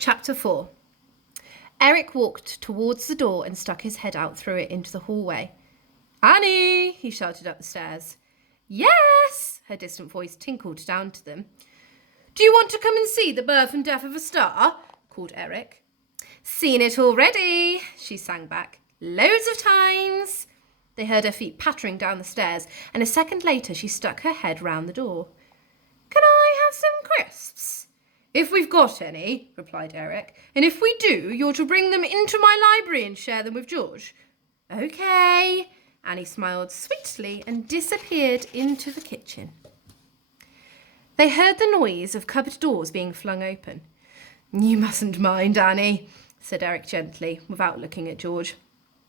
Chapter 4. Eric walked towards the door and stuck his head out through it into the hallway. "Annie!" he shouted up the stairs. "Yes!" her distant voice tinkled down to them. "Do you want to come and see the birth and death of a star?" called Eric. "Seen it already," she sang back. "Loads of times." They heard her feet pattering down the stairs, and a second later she stuck her head round the door. "Can I have some crisps?" "If we've got any," replied Eric. "And if we do, you're to bring them into my library and share them with George." "Okay." Annie smiled sweetly and disappeared into the kitchen. They heard the noise of cupboard doors being flung open. "You mustn't mind, Annie," said Eric gently, without looking at George.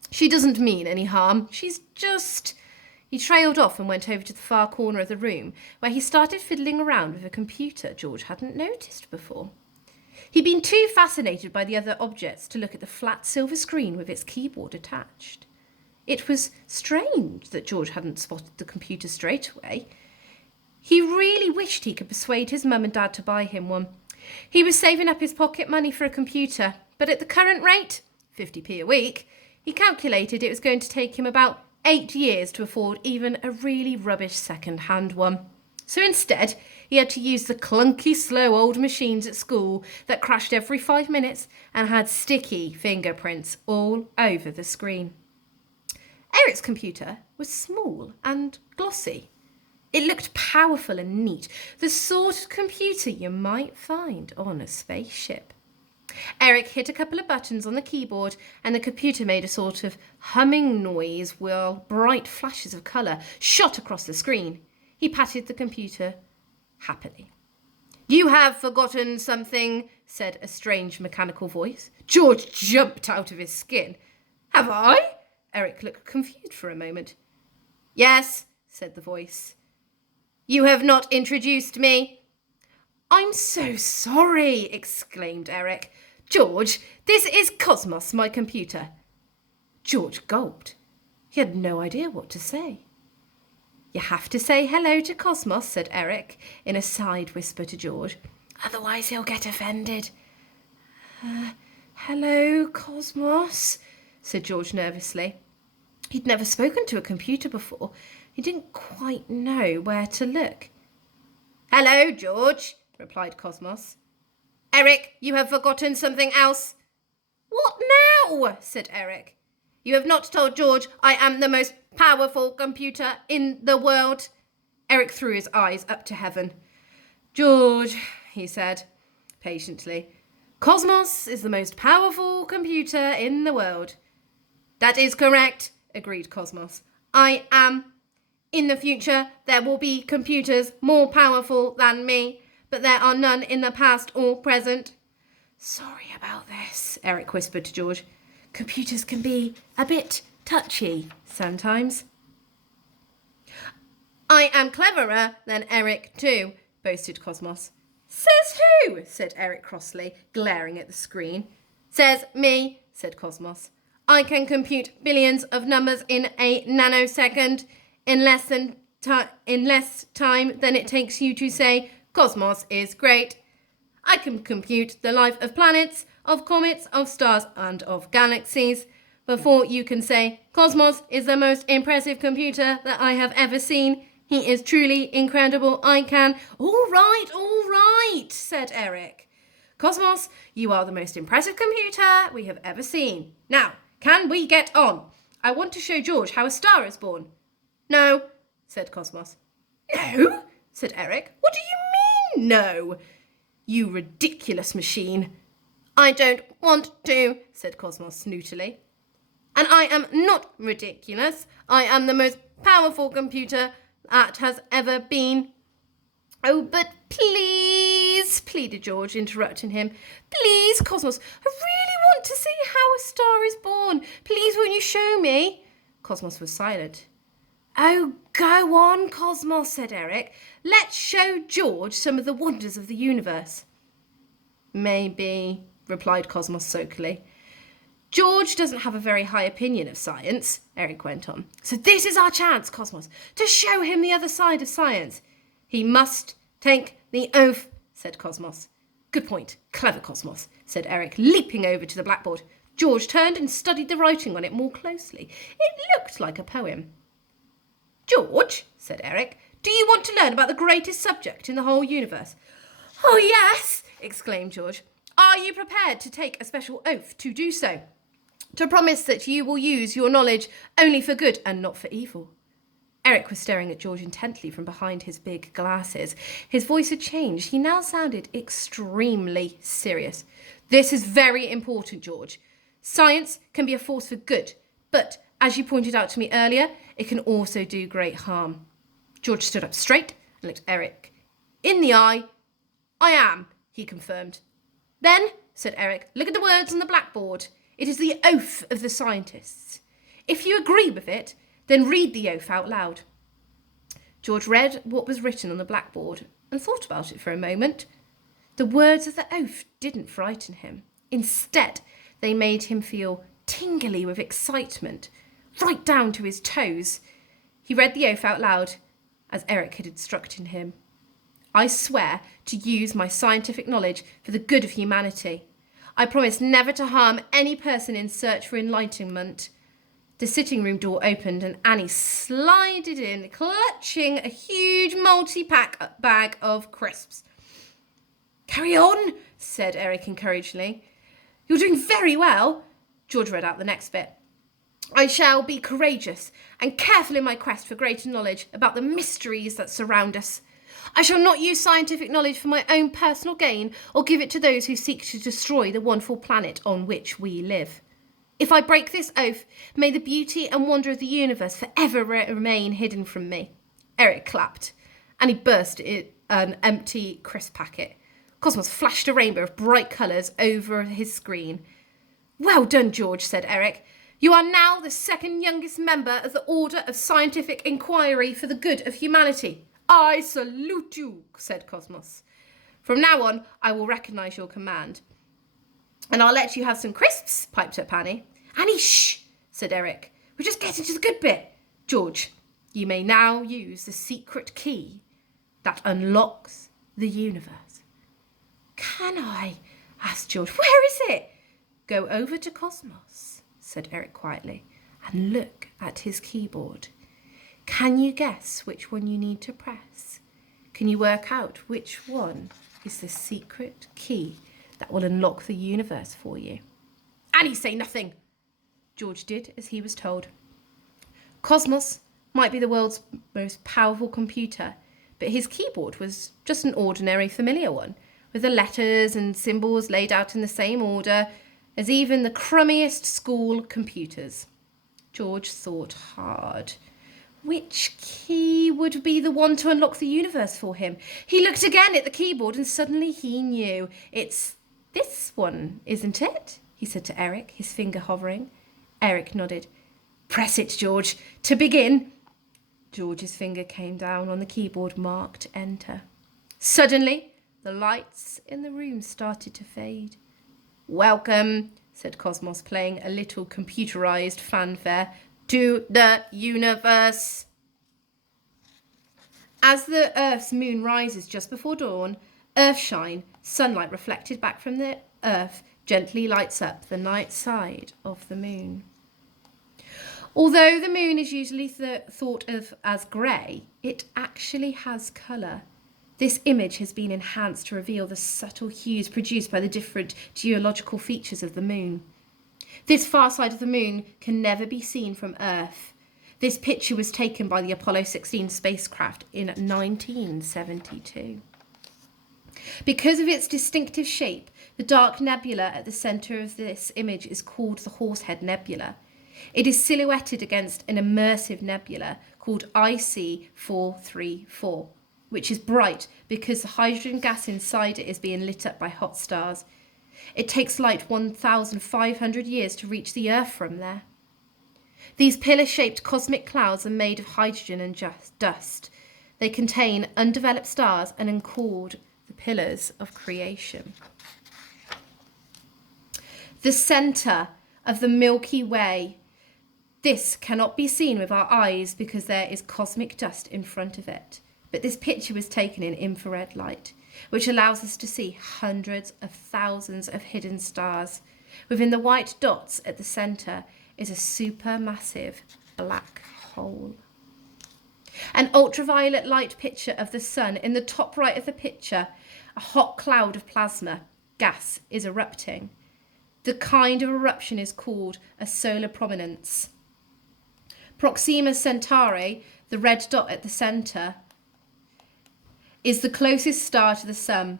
"She doesn't mean any harm. She's just..." He trailed off and went over to the far corner of the room, where he started fiddling around with a computer George hadn't noticed before. He'd been too fascinated by the other objects to look at the flat silver screen with its keyboard attached. It was strange that George hadn't spotted the computer straight away. He really wished he could persuade his mum and dad to buy him one. He was saving up his pocket money for a computer, but at the current rate, 50p a week, he calculated it was going to take him about 8 years to afford even a really rubbish second-hand one. So instead, he had to use the clunky, slow old machines at school that crashed every 5 minutes and had sticky fingerprints all over the screen. Eric's computer was small and glossy. It looked powerful and neat, the sort of computer you might find on a spaceship. Eric hit a couple of buttons on the keyboard and the computer made a sort of humming noise while bright flashes of colour shot across the screen. He patted the computer happily. "You have forgotten something," said a strange mechanical voice. George jumped out of his skin. "Have I?" Eric looked confused for a moment. "Yes," said the voice. "You have not introduced me." "I'm so sorry," exclaimed Eric. "George, this is Cosmos, my computer." George gulped. He had no idea what to say. "You have to say hello to Cosmos," said Eric in a side whisper to George. "Otherwise he'll get offended." "Hello, Cosmos," said George nervously. He'd never spoken to a computer before. He didn't quite know where to look. "Hello, George," replied Cosmos. "Eric, you have forgotten something else." "What now?" said Eric. "You have not told George I am the most powerful computer in the world." Eric threw his eyes up to heaven. "George," he said patiently, "Cosmos is the most powerful computer in the world." "That is correct," agreed Cosmos. "I am. In the future, there will be computers more powerful than me, but there are none in the past or present." "Sorry about this," Eric whispered to George. "Computers can be a bit touchy sometimes." "I am cleverer than Eric too," boasted Cosmos. "Says who?" said Eric crossly, glaring at the screen. "Says me," said Cosmos. "I can compute billions of numbers in a nanosecond, in less time than it takes you to say Cosmos is great. I can compute the life of planets, of comets, of stars, and of galaxies before you can say Cosmos is the most impressive computer that I have ever seen. He is truly incredible. I can..." All right, said Eric. "Cosmos, you are the most impressive computer we have ever seen. Now, can we get on? I want to show George how a star is born." "No," said Cosmos. "No?" said Eric. "What do you mean, no?" "You ridiculous machine." "I don't want to," said Cosmos snootily. "And I am not ridiculous. I am the most powerful computer that has ever been." "Oh, but please," pleaded George, interrupting him. "Please, Cosmos, I really want to see how a star is born. Please, won't you show me?" Cosmos was silent. "Oh, go on, Cosmos," said Eric. "Let's show George some of the wonders of the universe." "Maybe," replied Cosmos sulkily. "George doesn't have a very high opinion of science," Eric went on. "So this is our chance, Cosmos, to show him the other side of science." "He must take the oath," said Cosmos. Good point. Clever, Cosmos, said Eric, leaping over to the blackboard. George turned and studied the writing on it more closely. It looked like a poem. George, said Eric, do you want to learn about the greatest subject in the whole universe? Oh, yes, exclaimed George. Are you prepared to take a special oath to do so? To promise that you will use your knowledge only for good and not for evil? Eric was staring at George intently from behind his big glasses. His voice had changed. He now sounded extremely serious. This is very important, George. Science can be a force for good, but as you pointed out to me earlier, it can also do great harm. George stood up straight and looked Eric in the eye. I am, he confirmed. Then, said Eric, look at the words on the blackboard. It is the oath of the scientists. If you agree with it, then read the oath out loud. George read what was written on the blackboard and thought about it for a moment. The words of the oath didn't frighten him. Instead, they made him feel tingly with excitement, right down to his toes. He read the oath out loud, as Eric had instructed him. I swear to use my scientific knowledge for the good of humanity. I promise never to harm any person in search for enlightenment. The sitting room door opened and Annie slided in, clutching a huge multi-pack bag of crisps. Carry on, said Eric encouragingly. You're doing very well. George read out the next bit. I shall be courageous and careful in my quest for greater knowledge about the mysteries that surround us. I shall not use scientific knowledge for my own personal gain or give it to those who seek to destroy the wonderful planet on which we live. If I break this oath, may the beauty and wonder of the universe forever remain hidden from me. Eric clapped, and he burst an empty crisp packet. Cosmos flashed a rainbow of bright colours over his screen. Well done, George, said Eric. You are now the second youngest member of the Order of Scientific Inquiry for the good of humanity. I salute you, said Cosmos. From now on, I will recognise your command. And I'll let you have some crisps, piped up Annie. Annie, shh, said Eric. We're just getting to the good bit. George, you may now use the secret key that unlocks the universe. Can I? Asked George. Where is it? Go over to Cosmos, said Eric quietly, and look at his keyboard. Can you guess which one you need to press? Can you work out which one is the secret key that will unlock the universe for you? Annie, say nothing. George did as he was told. Cosmos might be the world's most powerful computer, but his keyboard was just an ordinary familiar one, with the letters and symbols laid out in the same order as even the crummiest school computers. George thought hard. Which key would be the one to unlock the universe for him? He looked again at the keyboard and suddenly he knew. It's this one, isn't it? He said to Eric, his finger hovering. Eric nodded. Press it, George, to begin. George's finger came down on the keyboard marked enter. Suddenly, the lights in the room started to fade. Welcome, said Cosmos, playing a little computerized fanfare, to the universe. As the Earth's moon rises just before dawn, Earthshine, sunlight reflected back from the Earth, gently lights up the night side of the moon. Although the moon is usually thought of as grey, it actually has colour. This image has been enhanced to reveal the subtle hues produced by the different geological features of the moon. This far side of the moon can never be seen from Earth. This picture was taken by the Apollo 16 spacecraft in 1972. Because of its distinctive shape, the dark nebula at the centre of this image is called the Horsehead Nebula. It is silhouetted against an immersive nebula called IC 434, which is bright because the hydrogen gas inside it is being lit up by hot stars. It takes light 1,500 years to reach the Earth from there. These pillar-shaped cosmic clouds are made of hydrogen and dust. They contain undeveloped stars and are called the pillars of creation. The centre of the Milky Way. This cannot be seen with our eyes because there is cosmic dust in front of it. But this picture was taken in infrared light. which allows us to see hundreds of thousands of hidden stars. Within the white dots at the centre is a supermassive black hole. An ultraviolet light picture of the sun. In the top right of the picture, a hot cloud of plasma gas is erupting. The kind of eruption is called a solar prominence. Proxima Centauri, the red dot at the centre, is the closest star to the sun.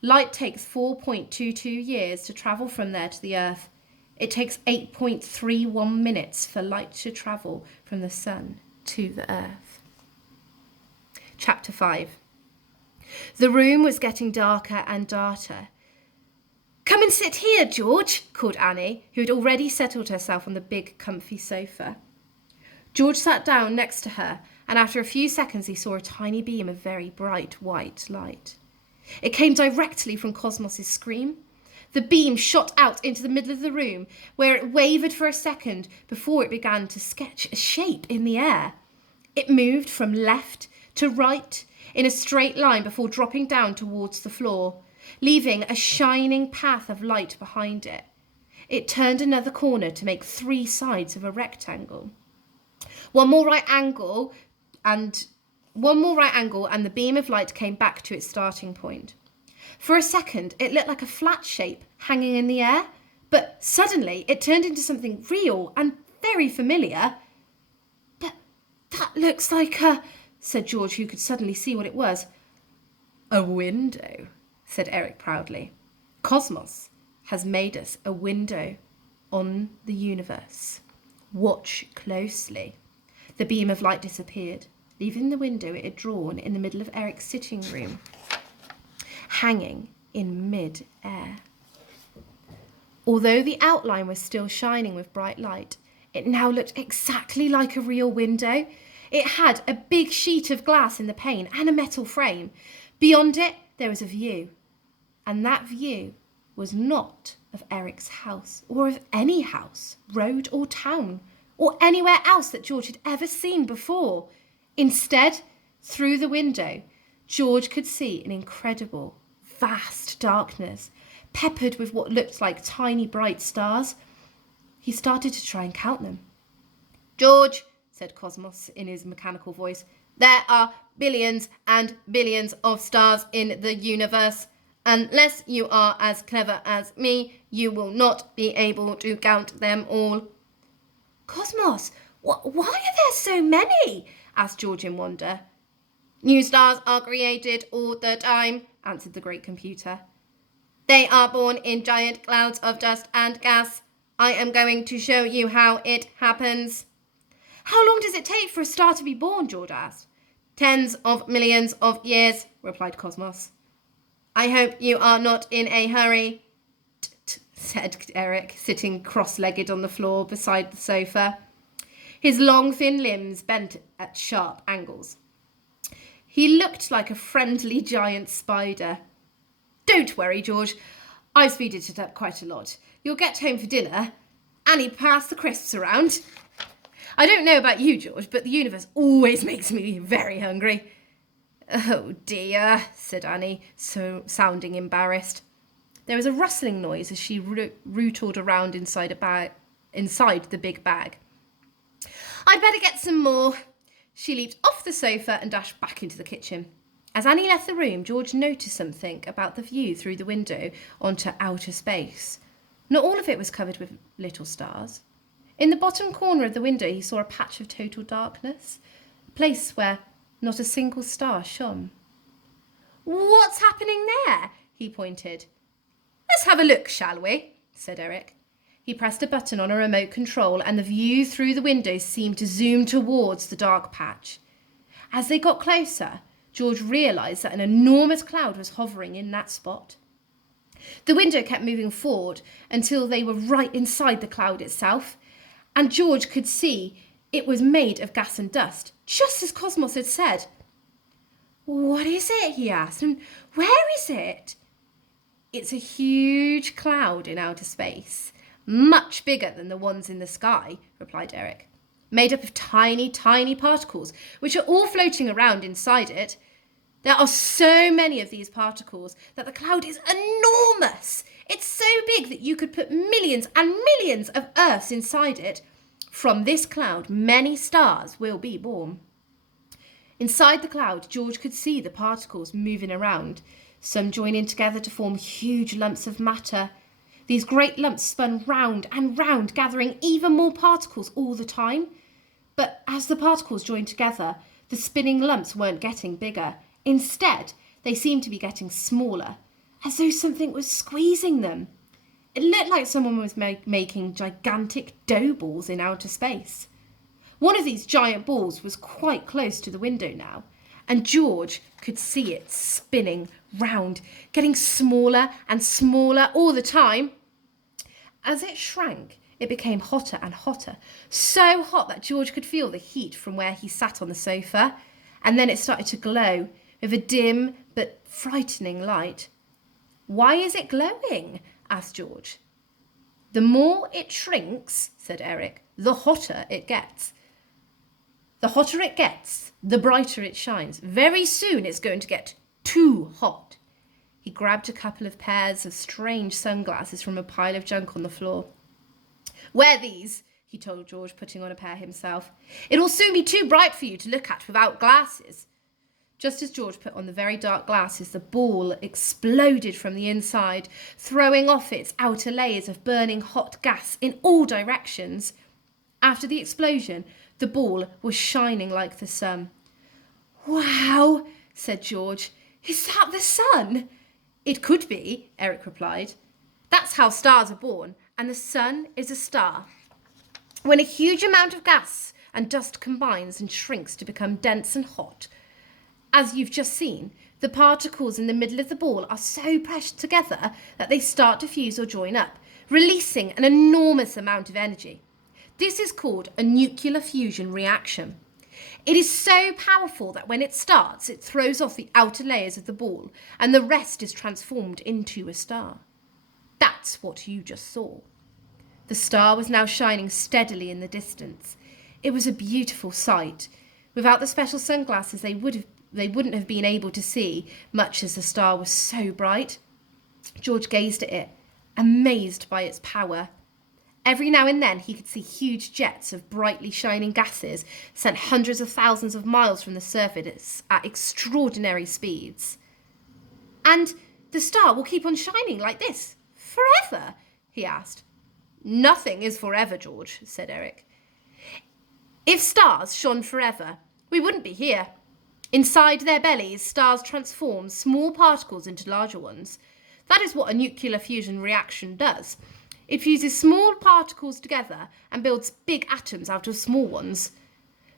Light takes 4.22 years to travel from there to the Earth. It takes 8.31 minutes for light to travel from the sun to the Earth. Chapter 5. The room was getting darker and darker. "Come and sit here, George," called Annie, who had already settled herself on the big, comfy sofa. George sat down next to her, and after a few seconds he saw a tiny beam of very bright white light. It came directly from Cosmos's screen. The beam shot out into the middle of the room, where it wavered for a second before it began to sketch a shape in the air. It moved from left to right in a straight line before dropping down towards the floor, leaving a shining path of light behind it. It turned another corner to make 3 sides of a rectangle. One more right angle and the beam of light came back to its starting point. For a second, it looked like a flat shape hanging in the air, but suddenly it turned into something real and very familiar. "But that looks like a," said George, who could suddenly see what it was. "A window," said Eric proudly. "Cosmos has made us a window on the universe. Watch closely." The beam of light disappeared, leaving the window it had drawn in the middle of Eric's sitting room, hanging in mid-air. Although the outline was still shining with bright light, it now looked exactly like a real window. It had a big sheet of glass in the pane and a metal frame. Beyond it, there was a view, and that view was not of Eric's house, or of any house, road or town, or anywhere else that George had ever seen before. Instead, through the window, George could see an incredible, vast darkness, peppered with what looked like tiny bright stars. He started to try and count them. "George," said Cosmos in his mechanical voice, "there are billions and billions of stars in the universe. Unless you are as clever as me, you will not be able to count them all." "Cosmos, why are there so many?" asked George in wonder. "New stars are created all the time," answered the great computer. "They are born in giant clouds of dust and gas. I am going to show you how it happens." "How long does it take for a star to be born?" George asked. "Tens of millions of years," replied Cosmos. "I hope you are not in a hurry," said Eric, sitting cross-legged on the floor beside the sofa. His long, thin limbs bent at sharp angles. He looked like a friendly giant spider. "Don't worry, George. I've speeded it up quite a lot. You'll get home for dinner. Annie, pass the crisps around. I don't know about you, George, but the universe always makes me very hungry." "Oh dear," said Annie, sounding embarrassed. There was a rustling noise as she rootled around inside the big bag. "I'd better get some more." She leaped off the sofa and dashed back into the kitchen. As Annie left the room, George noticed something about the view through the window onto outer space. Not all of it was covered with little stars. In the bottom corner of the window, he saw a patch of total darkness, a place where not a single star shone. "What's happening there?" he pointed. "Let's have a look, shall we?" said Eric. He pressed a button on a remote control and the view through the window seemed to zoom towards the dark patch. As they got closer, George realised that an enormous cloud was hovering in that spot. The window kept moving forward until they were right inside the cloud itself, and George could see it was made of gas and dust, just as Cosmos had said. "What is it?" he asked, "and where is it?" "It's a huge cloud in outer space, much bigger than the ones in the sky," replied Eric, "made up of tiny, tiny particles, which are all floating around inside it. There are so many of these particles that the cloud is enormous. It's so big that you could put millions and millions of Earths inside it. From this cloud, many stars will be born. Inside the cloud, George could see the particles moving around, some joining together to form huge lumps of matter. These great lumps spun round and round, gathering even more particles all the time. But as the particles joined together, the spinning lumps weren't getting bigger. Instead, they seemed to be getting smaller, as though something was squeezing them. It looked like someone was making gigantic dough balls in outer space. One of these giant balls was quite close to the window now, and George could see it spinning round, getting smaller and smaller all the time. As it shrank, it became hotter and hotter, so hot that George could feel the heat from where he sat on the sofa, and then it started to glow with a dim but frightening light. "Why is it glowing?" asked George. "The more it shrinks," said Eric, "the hotter it gets. The hotter it gets, the brighter it shines. Very soon it's going to get too hot." He grabbed a couple of pairs of strange sunglasses from a pile of junk on the floor. "Wear these," he told George, putting on a pair himself. "It'll soon be too bright for you to look at without glasses." Just as George put on the very dark glasses, the ball exploded from the inside, throwing off its outer layers of burning hot gas in all directions. After the explosion, the ball was shining like the sun. "Wow," said George. "Is that the sun?" "It could be," Eric replied. "That's how stars are born, and the sun is a star. When a huge amount of gas and dust combines and shrinks to become dense and hot, as you've just seen, the particles in the middle of the ball are so pressed together that they start to fuse or join up, releasing an enormous amount of energy. This is called a nuclear fusion reaction. It is so powerful that when it starts, it throws off the outer layers of the ball, and the rest is transformed into a star. That's what you just saw." The star was now shining steadily in the distance. It was a beautiful sight. Without the special sunglasses, they wouldn't have been able to see much, as the star was so bright. George gazed at it, amazed by its power. Every now and then he could see huge jets of brightly shining gases sent hundreds of thousands of miles from the surface at extraordinary speeds. "And the star will keep on shining like this forever?" he asked. "Nothing is forever, George," said Eric. "If stars shone forever, we wouldn't be here. Inside their bellies, stars transform small particles into larger ones. That is what a nuclear fusion reaction does. It fuses small particles together and builds big atoms out of small ones.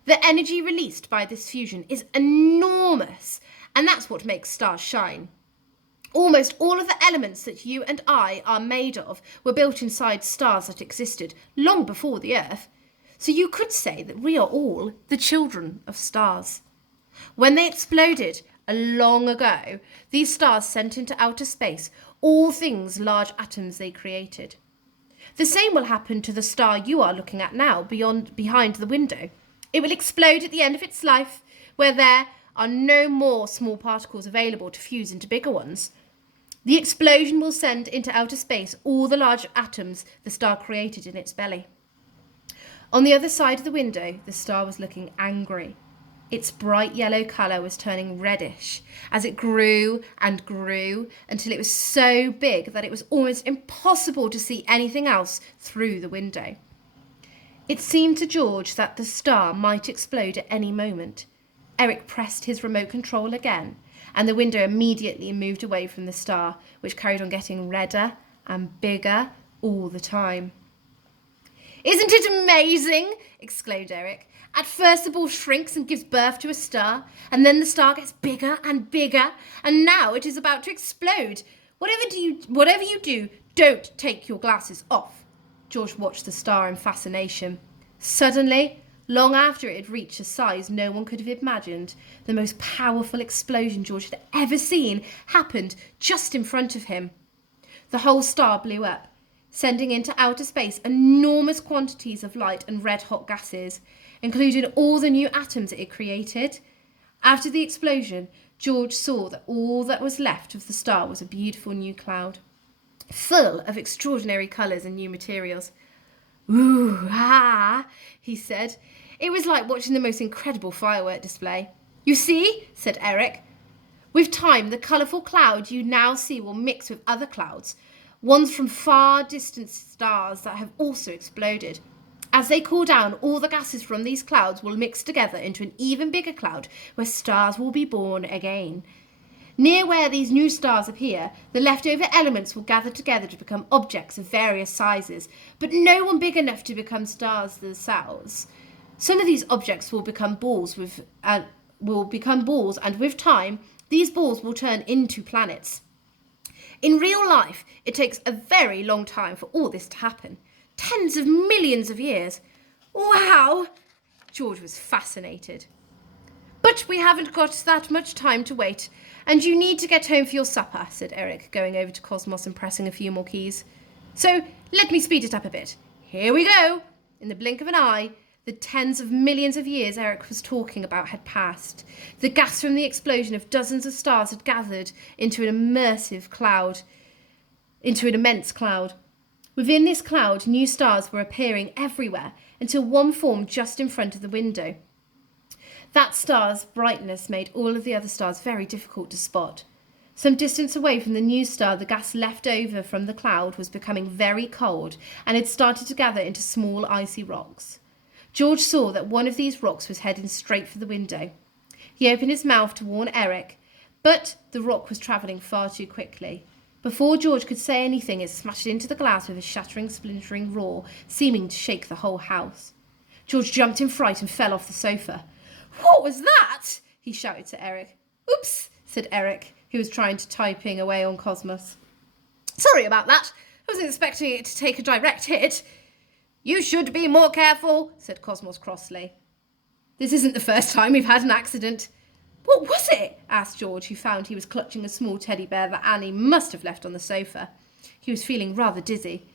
The energy released by this fusion is enormous, and that's what makes stars shine. Almost all of the elements that you and I are made of were built inside stars that existed long before the Earth. So you could say that we are all the children of stars. When they exploded long ago, these stars sent into outer space all things large atoms they created. The same will happen to the star you are looking at now behind the window. It will explode at the end of its life, where there are no more small particles available to fuse into bigger ones. The explosion will send into outer space all the large atoms the star created in its belly." On the other side of the window, the star was looking angry. Its bright yellow colour was turning reddish as it grew and grew until it was so big that it was almost impossible to see anything else through the window. It seemed to George that the star might explode at any moment. Eric pressed his remote control again, and the window immediately moved away from the star, which carried on getting redder and bigger all the time. "Isn't it amazing?" exclaimed Eric. "At first the ball shrinks and gives birth to a star, and then the star gets bigger and bigger, and now it is about to explode. Whatever you do, don't take your glasses off." George watched the star in fascination. Suddenly, long after it had reached a size no one could have imagined, the most powerful explosion George had ever seen happened just in front of him. The whole star blew up, sending into outer space enormous quantities of light and red-hot gases, including all the new atoms it had created. After the explosion, George saw that all that was left of the star was a beautiful new cloud, full of extraordinary colours and new materials. "Ooh, ah," he said. It was like watching the most incredible firework display. "You see," said Eric. "With time, the colourful cloud you now see will mix with other clouds, ones from far distant stars that have also exploded. As they cool down, all the gases from these clouds will mix together into an even bigger cloud where stars will be born again. Near where these new stars appear, the leftover elements will gather together to become objects of various sizes, but no one big enough to become stars themselves. Some of these objects will become balls, and with time, these balls will turn into planets. In real life, it takes a very long time for all this to happen. Tens of millions of years. Wow!" George was fascinated. "But we haven't got that much time to wait, and you need to get home for your supper," said Eric, going over to Cosmos and pressing a few more keys. "So let me speed it up a bit. Here we go." In the blink of an eye, the tens of millions of years Eric was talking about had passed. The gas from the explosion of dozens of stars had gathered into an immense cloud. Within this cloud, new stars were appearing everywhere until one formed just in front of the window. That star's brightness made all of the other stars very difficult to spot. Some distance away from the new star, the gas left over from the cloud was becoming very cold and had started to gather into small icy rocks. George saw that one of these rocks was heading straight for the window. He opened his mouth to warn Eric, but the rock was travelling far too quickly. Before George could say anything, it smashed into the glass with a shattering, splintering roar, seeming to shake the whole house. George jumped in fright and fell off the sofa. "What was that?" he shouted to Eric. "Oops," said Eric, who was typing away on Cosmos. "Sorry about that. I wasn't expecting it to take a direct hit." "You should be more careful," said Cosmos crossly. "This isn't the first time we've had an accident." "What was it?" asked George, who found he was clutching a small teddy bear that Annie must have left on the sofa. He was feeling rather dizzy.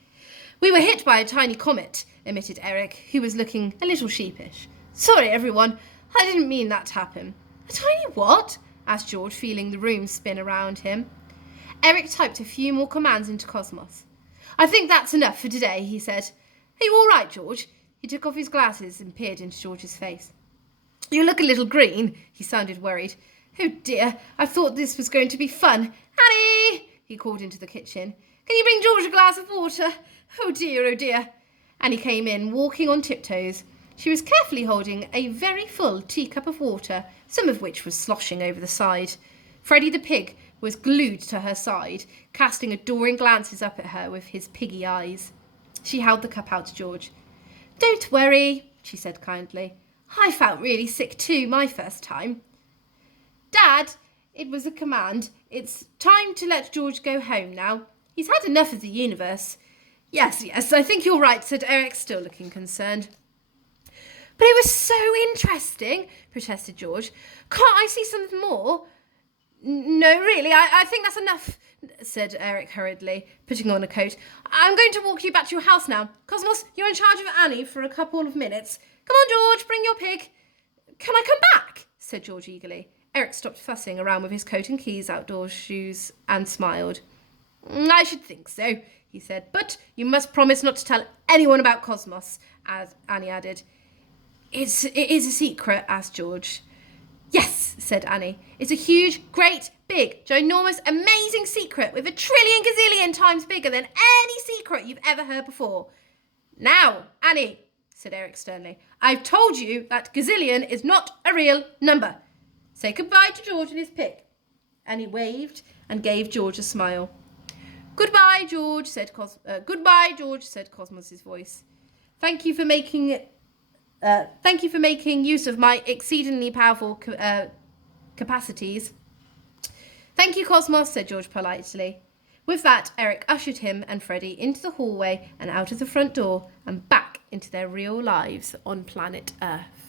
"We were hit by a tiny comet," admitted Eric, who was looking a little sheepish. "Sorry, everyone. I didn't mean that to happen." "A tiny what?" asked George, feeling the room spin around him. Eric typed a few more commands into Cosmos. "I think that's enough for today," he said. "Are you all right, George?" He took off his glasses and peered into George's face. "You look a little green." He sounded worried. "Oh dear, I thought this was going to be fun. Annie!" he called into the kitchen. "Can you bring George a glass of water? Oh dear, oh dear." Annie came in, walking on tiptoes. She was carefully holding a very full teacup of water, some of which was sloshing over the side. Freddie the pig was glued to her side, casting adoring glances up at her with his piggy eyes. She held the cup out to George. "Don't worry," she said kindly. "I felt really sick too, my first time." "Dad," it was a command. "It's time to let George go home now. He's had enough of the universe." Yes, I think you're right," said Eric, still looking concerned. "But it was so interesting," protested George. "Can't I see something more?" "No, really, I think that's enough," said Eric hurriedly, putting on a coat. "I'm going to walk you back to your house now. Cosmos, you're in charge of Annie for a couple of minutes. Come on, George, bring your pig." "Can I come back?" said George eagerly. Eric stopped fussing around with his coat and keys, outdoor shoes, and smiled. "I should think so," he said. "But you must promise not to tell anyone about Cosmos," as Annie added. It is a secret?" asked George. "Yes," said Annie. "It's a huge, great, big, ginormous, amazing secret with a trillion gazillion times bigger than any secret you've ever heard before." "Now, Annie," said Eric sternly, "I've told you that gazillion is not a real number. Say goodbye to George and his pig." Annie waved and gave George a smile. "Goodbye, George," said Cosmos's voice. Thank you for making use of my exceedingly powerful capacities." "Thank you, Cosmos," said George politely. With that, Eric ushered him and Freddie into the hallway and out of the front door and back into their real lives on planet Earth.